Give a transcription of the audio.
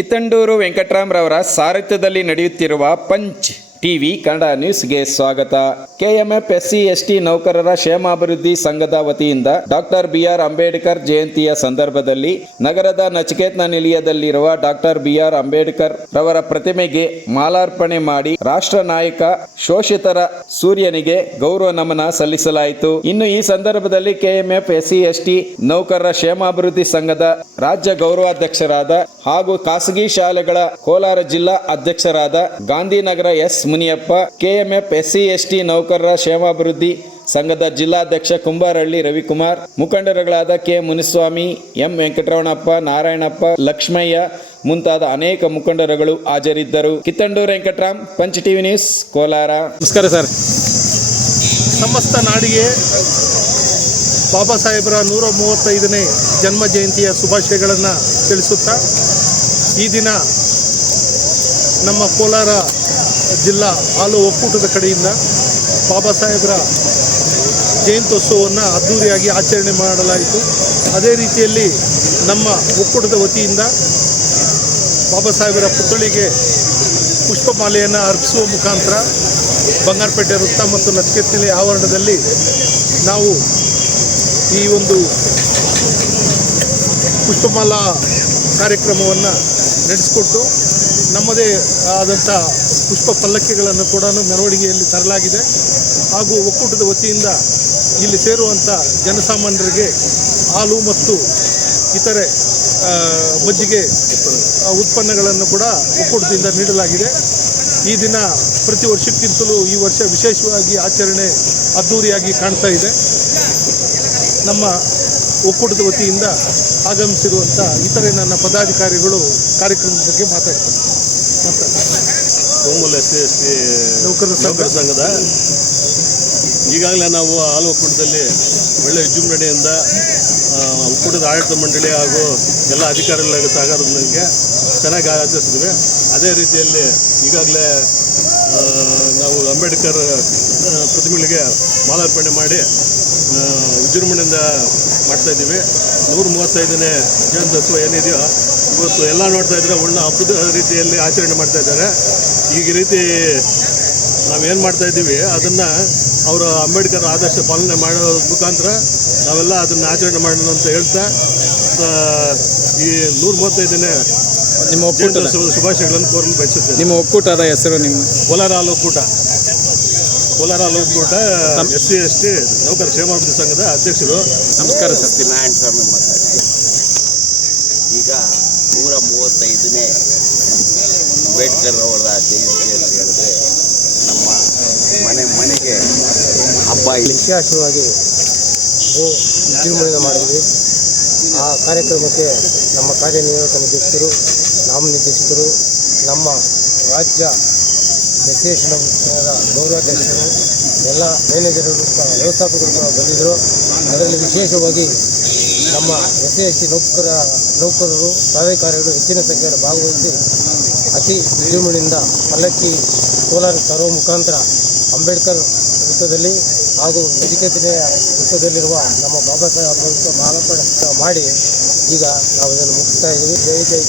ಕಿತ್ತಂಡೂರು ವೆಂಕಟರಾಮರವರ ಸಾರಥ್ಯದಲ್ಲಿ ನಡೆಯುತ್ತಿರುವ punch TV Kannada ನ್ಯೂಸ್ಗೆ ಸ್ವಾಗತ. ಕೆಎಂಎಫ್ SC/ST ನೌಕರರ ಕ್ಷೇಮಾಭಿವೃದ್ಧಿ ಸಂಘದ ವತಿಯಿಂದ ಡಾಕ್ಟರ್ BR ಅಂಬೇಡ್ಕರ್ ಜಯಂತಿಯ ಸಂದರ್ಭದಲ್ಲಿ ನಗರದ ನಚಿಕೇತನ ನಿಲಯದಲ್ಲಿರುವ ಡಾಕ್ಟರ್ BR ಅಂಬೇಡ್ಕರ್ ರವರ ಪ್ರತಿಮೆಗೆ ಮಾಲಾರ್ಪಣೆ ಮಾಡಿ ರಾಷ್ಟ್ರ ನಾಯಕ ಶೋಷಿತರ ಸೂರ್ಯನಿಗೆ ಗೌರವ ನಮನ ಸಲ್ಲಿಸಲಾಯಿತು. ಇನ್ನು ಈ ಸಂದರ್ಭದಲ್ಲಿ ಕೆಎಂಎಫ್ SC/ST ನೌಕರರ ಕ್ಷೇಮಾಭಿವೃದ್ಧಿ ಸಂಘದ ರಾಜ್ಯ ಗೌರವಾಧ್ಯಕ್ಷರಾದ ಹಾಗೂ ಖಾಸಗಿ ಶಾಲೆಗಳ ಕೋಲಾರ ಜಿಲ್ಲಾ ಅಧ್ಯಕ್ಷರಾದ Gandhinagar S. Muniyappa, KMF SC/ST ನೌಕರರ ಕ್ಷೇಮಾಭಿವೃದ್ಧಿ ಸಂಘದ ಜಿಲ್ಲಾಧ್ಯಕ್ಷ ಕುಂಬಾರಳ್ಳಿ ರವಿಕುಮಾರ್, ಮುಖಂಡರುಗಳಾದ ಕೆ. ಮುನಿಸ್ವಾಮಿ, ಎಂ. ವೆಂಕಟರಮಣಪ್ಪ, ನಾರಾಯಣಪ್ಪ, ಲಕ್ಷ್ಮಯ್ಯ ಮುಂತಾದ ಅನೇಕ ಮುಖಂಡರುಗಳು ಹಾಜರಿದ್ದರು. Kittandur Venkataram, Punch TV news, Kolar. ನಮಸ್ಕಾರ ಸರ್. ಸಮಸ್ತ ನಾಡಿಗೆ ಬಾಬಾ ಸಾಹೇಬರ 135ನೇ ಜನ್ಮ ಜಯಂತಿಯ ಶುಭಾಶಯಗಳನ್ನು ತಿಳಿಸುತ್ತಾ, ಈ ದಿನ ನಮ್ಮ ಕೋಲಾರ ಜಿಲ್ಲಾ ಹಾಲು ಒಕ್ಕೂಟದ ಕಡೆಯಿಂದ ಬಾಬಾ ಸಾಹೇಬರ ಜಯಂತ್ಯೋತ್ಸವವನ್ನು ಅದ್ಧೂರಿಯಾಗಿ ಆಚರಣೆ ಮಾಡಲಾಯಿತು. ಅದೇ ರೀತಿಯಲ್ಲಿ ನಮ್ಮ ಒಕ್ಕೂಟದ ವತಿಯಿಂದ ಬಾಬಾ ಸಾಹೇಬರ ಪುತ್ಥಳಿಗೆ ಪುಷ್ಪಮಾಲೆಯನ್ನು ಅರ್ಪಿಸುವ ಮುಖಾಂತರ ಬಂಗಾರಪೇಟೆ ವೃತ್ತ ಮತ್ತು ನಚಿಕೇತನ ಆವರಣದಲ್ಲಿ ನಾವು ಈ ಒಂದು ಪುಷ್ಪಮಾಲಾ ಕಾರ್ಯಕ್ರಮವನ್ನು ನಡೆಸಿಕೊಟ್ಟು ನಮ್ಮದೇ ಆದಂಥ ಪುಷ್ಪ ಪಲ್ಲಕ್ಕಿಗಳನ್ನು ಕೂಡ ಮೆರವಣಿಗೆಯಲ್ಲಿ ತರಲಾಗಿದೆ. ಹಾಗೂ ಒಕ್ಕೂಟದ ವತಿಯಿಂದ ಇಲ್ಲಿ ಸೇರುವಂಥ ಜನಸಾಮಾನ್ಯರಿಗೆ ಹಾಲು ಮತ್ತು ಇತರೆ ಮಜ್ಜಿಗೆ ಉತ್ಪನ್ನಗಳನ್ನು ಕೂಡ ಒಕ್ಕೂಟದಿಂದ ನೀಡಲಾಗಿದೆ. ಈ ದಿನ ಪ್ರತಿ ವರ್ಷಕ್ಕಿಂತಲೂ ಈ ವರ್ಷ ವಿಶೇಷವಾಗಿ ಆಚರಣೆ ಅದ್ಧೂರಿಯಾಗಿ ಕಾಣ್ತಾ ಇದೆ. ನಮ್ಮ ಒಕ್ಕೂಟದ ವತಿಯಿಂದ ಆಗಮಿಸಿರುವಂಥ ಇತರೆ ನನ್ನ ಪದಾಧಿಕಾರಿಗಳು ಕಾರ್ಯಕ್ರಮದ ಬಗ್ಗೆ ಮಾತಾಡ್ತಾರೆ. ಕೋಮಲ್ SC/ST ನೌಕರರ ಸಂಘದ ಈಗಾಗಲೇ ನಾವು ಹಾಲು ಒಕ್ಕೂಟದಲ್ಲಿ ಒಳ್ಳೆಯ ವಿಜೃಂಭಣೆಯಿಂದ ಒಕ್ಕೂಟದ ಆಡಳಿತ ಮಂಡಳಿ ಹಾಗೂ ಎಲ್ಲ ಅಧಿಕಾರಿಗಳ ಸಹಕಾರದೊಂದಿಗೆ ಚೆನ್ನಾಗಿ ಆಚರಿಸಿದ್ವಿ. ಅದೇ ರೀತಿಯಲ್ಲಿ ಈಗಾಗಲೇ ನಾವು ಅಂಬೇಡ್ಕರ್ ಪ್ರತಿಮೆಗಳಿಗೆ ಮಾಲಾರ್ಪಣೆ ಮಾಡಿ ವಿಜೃಂಭಣೆಯಿಂದ ಮಾಡ್ತಾಯಿದ್ದೀವಿ. 135ನೇ ಜಯಂತ್ಯೋತ್ಸವ ಏನಿದೆಯೋ ಇವತ್ತು ಎಲ್ಲ ನೋಡ್ತಾ ಇದ್ರೆ ಒಳ್ಳೆ ಹಬ್ಬದ ರೀತಿಯಲ್ಲಿ ಆಚರಣೆ ಮಾಡ್ತಾ ಇದ್ದಾರೆ. ಈಗ ಈ ರೀತಿ ನಾವೇನು ಮಾಡ್ತಾಯಿದ್ದೀವಿ ಅದನ್ನು ಅವರು ಅಂಬೇಡ್ಕರ್ ಆದರ್ಶ ಪಾಲನೆ ಮಾಡೋ ಮುಖಾಂತರ ನಾವೆಲ್ಲ ಅದನ್ನು ಆಚರಣೆ ಮಾಡೋಣ ಅಂತ ಹೇಳ್ತಾ ಈ 135ನೇ ನಿಮ್ಮ ಒಕ್ಕೂಟದ ಶುಭಾಶಯಗಳನ್ನು ಕೋರಲು ಬಯಸುತ್ತೇನೆ. ನಿಮ್ಮ ಒಕ್ಕೂಟದ ಹೆಸರು? ನಿಮ್ಮ ಕೋಲಾರ ಹಾಲು ಒಕ್ಕೂಟ SC/ST ನೌಕರ ಕ್ಷೇಮಾಭಿವೃದ್ಧಿ ಸಂಘದ ಅಧ್ಯಕ್ಷರು. ನಮಸ್ಕಾರ ಸರ್. ನಾರಾಯಣಸ್ವಾಮಿ ಮಾತಾಡ್ತೀವಿ. ಈಗ 135ನೇ ಅಂಬೇಡ್ಕರ್ ಅವರ ಜಯಂತಿ ಅಂತ ಹೇಳಿದ್ರೆ ನಮ್ಮ ಮನೆಗೆ ಹಬ್ಬ. ವಿಶೇಷವಾಗಿ ವಿಜೃಂಭಣೆ ಮಾಡಿದ್ವಿ. ಆ ಕಾರ್ಯಕ್ರಮಕ್ಕೆ ನಮ್ಮ ಕಾರ್ಯನಿರ್ವಾಹಕ ನಿರ್ದೇಶಕರು, ನಾಮನಿರ್ದೇಶಕರು, ನಮ್ಮ ರಾಜ್ಯ SC/ST ಸಂಘದ ಗೌರವಾಧ್ಯಕ್ಷರು, ಎಲ್ಲ ಮ್ಯಾನೇಜರರು, ವ್ಯವಸ್ಥಾಪಕರು ಬಂದಿದ್ದರು. ಅದರಲ್ಲಿ ವಿಶೇಷವಾಗಿ ನಮ್ಮ SC/ST ನೌಕರರು, ಪದಾಧಿಕಾರಿಗಳು ಹೆಚ್ಚಿನ ಸಂಖ್ಯೆಯಲ್ಲಿ ಭಾಗವಹಿಸಿ ಅತಿ ವಿಜೃಂಭಣೆಯಿಂದ ಪಲ್ಲಕ್ಕಿ ಕೋಲಾರ ತರುವ ಮುಖಾಂತರ ಅಂಬೇಡ್ಕರ್ ವೃತ್ತದಲ್ಲಿ ಹಾಗೂ ನಚಿಕೇತನ ವೃತ್ತದಲ್ಲಿರುವ ನಮ್ಮ ಬಾಬಾ ಸಾಹೇಬ್ ಮಾಲಾರ್ಪಣೆ ಮಾಡಿ ಈಗ ನಾವು ಇದನ್ನು ಮುಗಿಸ್ತಾ ಇದ್ದೀವಿ. ಜೈ ಜೈ.